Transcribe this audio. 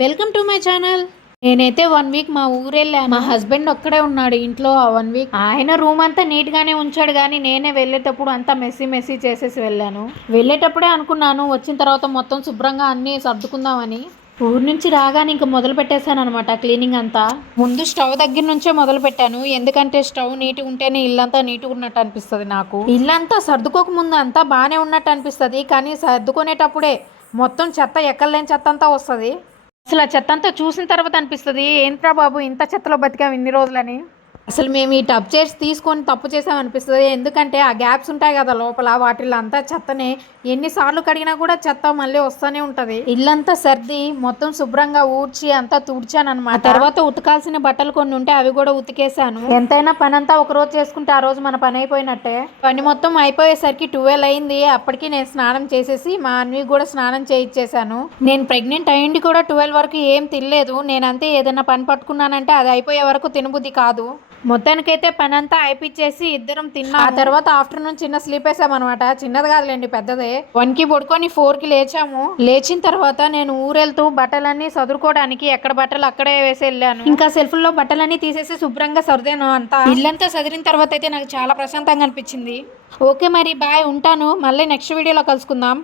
Welcome to my channel. నేనైతే 1 week మా ఊరెళ్ళాను. మా హస్బెండ్ ఒక్కడే ఉన్నాడు ఇంట్లో. ఆ 1 వీక్ ఆయన రూమ్ అంతా నీట్ గానే ఉంచాడు, కానీ నేనే వెళ్ళేటప్పుడు అంతా మెస్సీ మెస్సీ చేసేసి వెళ్ళాను. వెళ్ళేటప్పుడే అనుకున్నాను, వచ్చిన తర్వాత మొత్తం శుభ్రంగా అన్ని సర్దుకుందామని. ఊరు నుంచి రాగానే ఇంకా మొదలు పెట్టేశాను అనమాట క్లీనింగ్ అంతా. ముందు స్టవ్ దగ్గర నుంచే మొదలు పెట్టాను, ఎందుకంటే స్టవ్ నీట్గా ఉంటేనే ఇల్లంతా నీట్గా ఉన్నట్టు అనిపిస్తుంది నాకు. ఇల్లంతా సర్దుకోక ముందు అంతా బాగానే ఉన్నట్టు అనిపిస్తుంది, కానీ సర్దుకునేటప్పుడే మొత్తం చెత్త ఎక్కలేని చెత్త అంతా వస్తుంది. అసలు ఆ చెత్త అంతా చూసిన తర్వాత అనిపిస్తుంది, ఏంట్రా బాబు ఇంత చెత్తలో బతికాం ఇన్ని రోజులని. అసలు మేము ఈ టబ్ చైర్స్ తీసుకొని తప్పు చేసాం అనిపిస్తుంది, ఎందుకంటే ఆ గ్యాప్స్ ఉంటాయి కదా లోపల, వాటిల్లో అంతా చెత్తనే. ఎన్నిసార్లు కడిగినా కూడా చెత్త మళ్ళీ వస్తూనే ఉంటది. ఇల్లంతా సర్ది మొత్తం శుభ్రంగా ఊడ్చి అంతా తుడిచాను అనమాట. తర్వాత ఉతకాల్సిన బట్టలు కొన్ని ఉంటే అవి కూడా ఉతికేసాను. ఎంతైనా పని అంతా ఒక రోజు చేసుకుంటే ఆ రోజు మన పని అయిపోయినట్టే. పని మొత్తం అయిపోయేసరికి 12 అయింది. అప్పటికి నేను స్నానం చేసేసి మా అన్వి కూడా స్నానం చేయించేసాను. నేను ప్రెగ్నెంట్ అయ్యింది కూడా 12 వరకు ఏం తినలేదు. నేనంతే ఏదైనా పని పట్టుకున్నానంటే అది అయిపోయే వరకు తినబుద్ధి కాదు. మొత్తానికైతే పని అంతా అయిపించేసి ఇద్దరం తిన్నాం. ఆ తర్వాత ఆఫ్టర్నూన్ చిన్న స్లీప్ వేసామన్నమాట. చిన్నది కాదులేండి, పెద్దదే. 1కి పడుకొని 4కి లేచాము. లేచిన తర్వాత నేను ఊరెళ్తూ బట్టలన్నీ సదురుకోవడానికి ఎక్కడ బట్టలు అక్కడే వేసి వెళ్ళాను. ఇంకా సెల్ఫ్లో బట్టలన్నీ తీసేసి శుభ్రంగా సర్దాను అంతా. ఇల్లంతా సదిరిన తర్వాత అయితే నాకు చాలా ప్రశాంతంగా అనిపించింది. ఓకే మరి బాయ్, ఉంటాను. మళ్ళీ నెక్స్ట్ వీడియోలో కలుసుకుందాం.